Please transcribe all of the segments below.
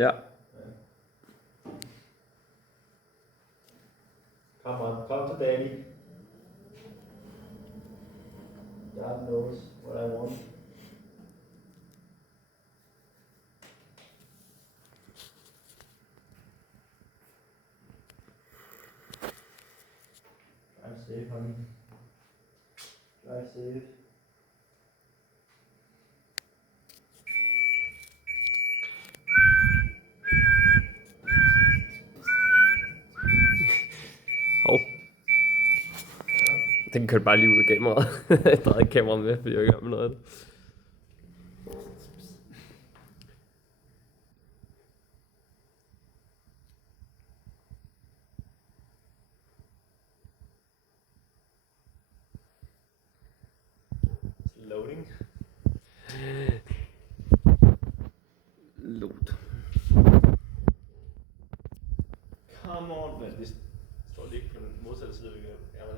Ja. Come on, come to daddy. God knows what I want. Drive safe, honey. Drive safe. Hov. Den kørte bare lige ud af kameraet. Jeg drejede ikke kameraet med, fordi jeg ikke gør med noget af det. Loading. Load. Come on, man. Det står lige på den modsatte side, vi kan have.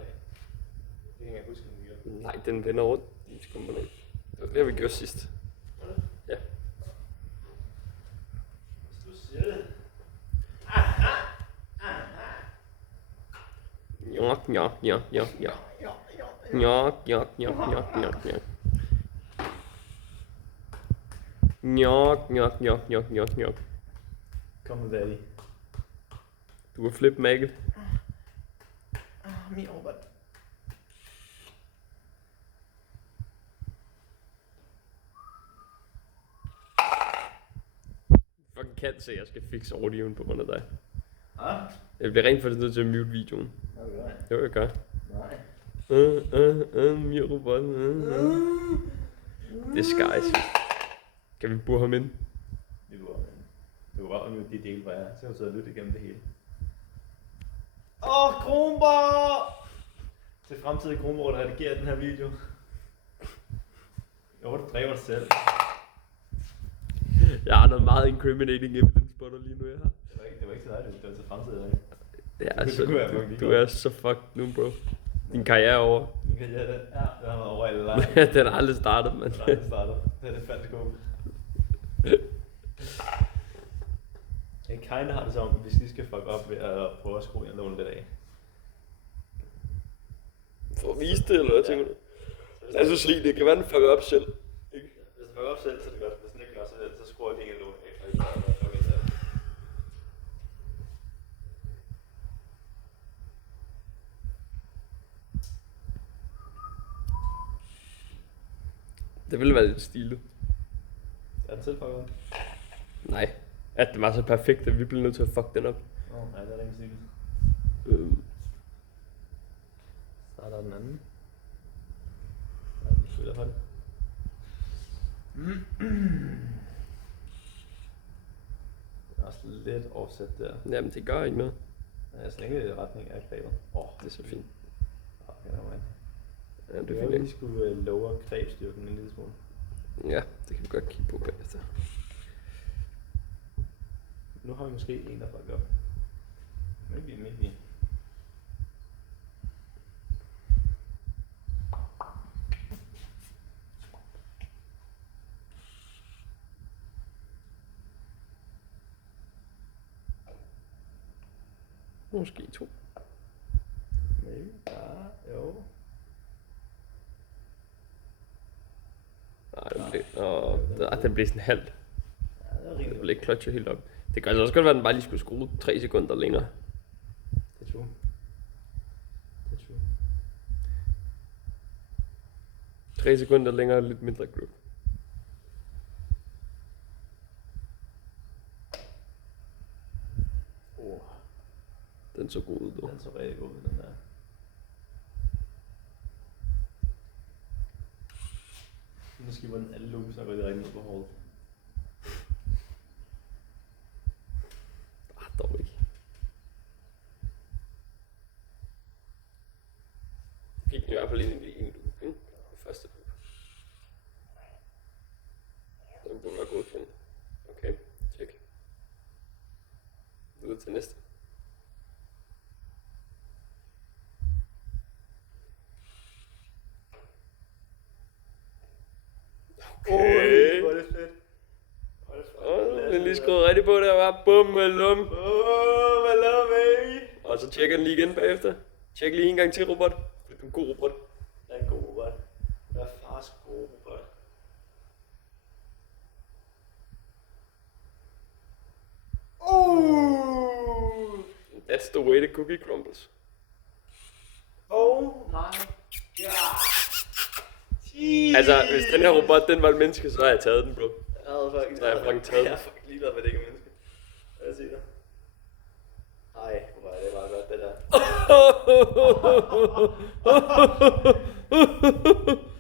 Det kan jeg huske, den vi gør. Nej, den vender rundt. Det var det, vi gjorde sidst. Ja. Hvis du siger det. Njok, njok, njok, njok, njok. Njok, njok, njok, njok, njok, njok. Njok, njok, njok, njok, njok, njok. Kom med daddy. Du kan flippe Mikkel. Min Robert. Fucking kan se, at jeg skal fikse audioen på grund af dig. Ah? Jeg bliver rent faktisk nødt til at mute videoen. Hvad gør jeg? Jo, jeg gør. Nej. Mute robot. Det er skies. Kan vi bure ham ind? Det var bare med de dele, hvor jeg så har jeg lyttet igennem det hele. Kronborg! Til fremtidige Kronborg, der redigerer den her video. Jo, du dræber dig selv. Jeg har noget meget incriminating evidence på dig lige nu, jeg har. Det var ikke til dig, det var til fremtiden. Ja, altså, kunne jeg nok lige du godt. er så fucked nu, bro. Din karriere er over. Min karriere, den har været over i det langt. Den har aldrig startet, mand. Den har aldrig startet. Det er det falsk håb. Jeg kinda har det som, hvis vi skal fuck op ved at prøve at skrue jer lidt af. For at vise det, eller hvad tænker du? Jeg synes lige, det kan være, den fucker op selv. Hvis den fucker op selv, så er det godt. Hvis den ikke gør, så skruer jeg lige en lån af. Det ville være lidt stilet. Er den selv fucker op? Nej. At det var så perfekt, at vi blev nødt til at fuck den op. Nej, det er da ikke sikkert. Starter den anden. Nej, vi følger for det. Det er også lidt offset der. Jamen, det gør ikke noget. Ja, så længe det er i retning af grebet. Det er så fint. Okay, no, man. Ja, det Det er er fint. lige skulle lower grebstyrken en lille smule. Ja, det kan vi godt kigge på bagefter. Nu har vi måske en, der fucker op. Maybe. Måske to. Maybe. Ja, jo. Nej, den blev sådan halvt. Ja, det er Den rimelig. blev ikke klotchet helt op. Det kan altså også godt være, at den bare lige skulle skrue 3 sekunder længere. Det er true. 3 sekunder længere og lidt mindre grip. Den så god ud, dog. Den så rigtig god ud, den der. Nu skipper den alle loops og går det rigtig ned på hårdt. Dog ikke. Gik den i hvert fald ind i en loop, på første loop. Den burde være godkendt. Okay, tjek. Videre til næste. Okay. Hvor er det fedt. Den lige skruet rigtigt på der, var bum, malum. Hello, baby. Og så tjekker den lige igen bagefter. Tjek lige en gang til, robot. Det er en god robot. Det er en god robot. Det er fars god robot. That's the way the cookie crumbles. Oh my god. Altså, hvis den her robot, den var et menneske, så har jeg taget den, bro. Jeg havde fucking Så har jeg fucking taget Jeg den. er fucking ligeglad med, det ikke er menneske. Lad os se dig. Ej, hvor var det bare godt, det der.